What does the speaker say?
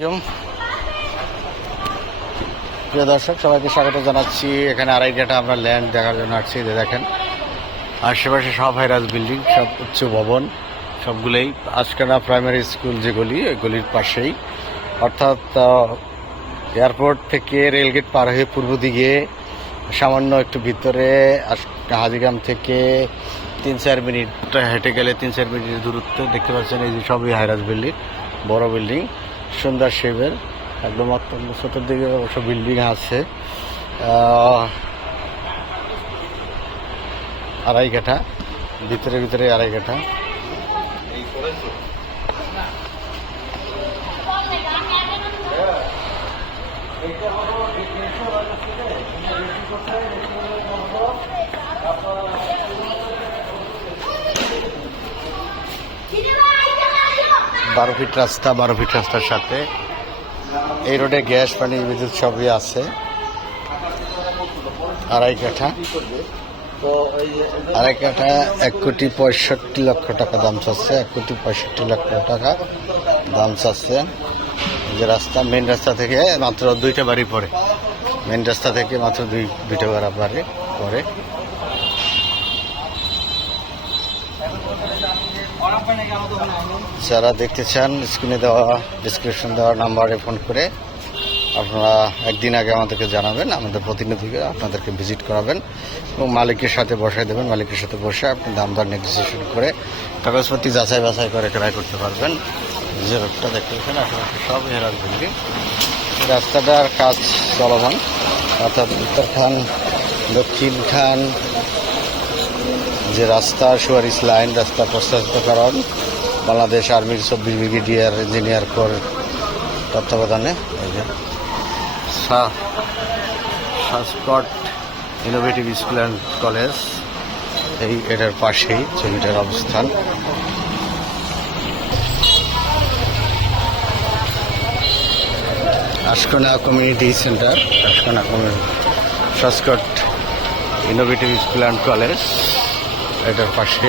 আলাইকুম। প্রিয় দর্শক, সবাইকে স্বাগত জানাচ্ছি। এখানে আড়াইঘাটা আমরা ল্যান্ড দেখার জন্য আসছি যে দেখেন। আশেপাশে সব হাইরাজ বিল্ডিং সব উচ্চ ভবন, সবগুলোই। আজকানা প্রাইমারি স্কুল যে গলি, ওই গলির পাশেই। অর্থাৎ এয়ারপোর্ট থেকে রেলগেট পার হয়ে পূর্ব দিকে, সামান্য একটু ভিতরে হাজিগ্রাম থেকে তিন চার মিনিট হেঁটে গেলে তিন চার মিনিটের দূরত্ব দেখতে পাচ্ছেন, এই যে সবই হাইরাজ বিল্ডিং বড় বিল্ডিং সুন্দর শেপের একদম অত্যন্ত ছোটোর দিকে অবশ্য বিল্ডিং আছে। আড়াই কাঠা, ভিতরে ভিতরে আড়াই কাঠা। বারো ফিট রাস্তা, বারো ফিট রাস্তার সাথে। এই রোডে গ্যাস, পানি, বিদ্যুৎ সবই আছে। আড়াই কাঠা। আড়াই কাঠা, এক কোটি পঁয়ষট্টি লক্ষ টাকা দাম চাচ্ছে। এক কোটি পঁয়ষট্টি লক্ষ টাকা দাম চাচ্ছে। যে রাস্তা মেন রাস্তা থেকে মাত্র দুইটা বাড়ি পড়ে। মেন রাস্তা থেকে মাত্র দুই, দুইটা বাড়া বাড়ি পড়ে। যারা দেখতে চান স্ক্রিনে দেওয়া ডিসক্রিপশন দেওয়া নাম্বারে ফোন করে আপনারা একদিন আগে আমাদেরকে জানাবেন, আমাদের প্রতিনিধিকে আপনাদেরকে ভিজিট করাবেন এবং মালিকের সাথে বসায় দেবেন, মালিকের সাথে বসে আপনি দাম দর নেগোসিয়েশন করে কাগজপত্র যাচাই বাছাই করে ক্রয় করতে পারবেন। যে রোডটা দেখতে পাচ্ছেন আশেপাশে সব হেরাজ বিল্ডিং। রাস্তাটার কাজ চলমান। অর্থাৎ উত্তর খান, দক্ষিণ খান যে রাস্তা সুয়ারিস লাইন, রাস্তা প্রস্তাবিতকরণ বাংলাদেশ আর্মির চব্বিশ ব্রিগেডিয়ার ইঞ্জিনিয়ার কোর তত্ত্বাবধানে। সাসকট ইনোভেটিভ স্কুল অ্যান্ড কলেজ এই এটার পাশেই জমিটার অবস্থান। Ashkona community centre Ashkona community সাসকট innovative school and college এটার পাশে।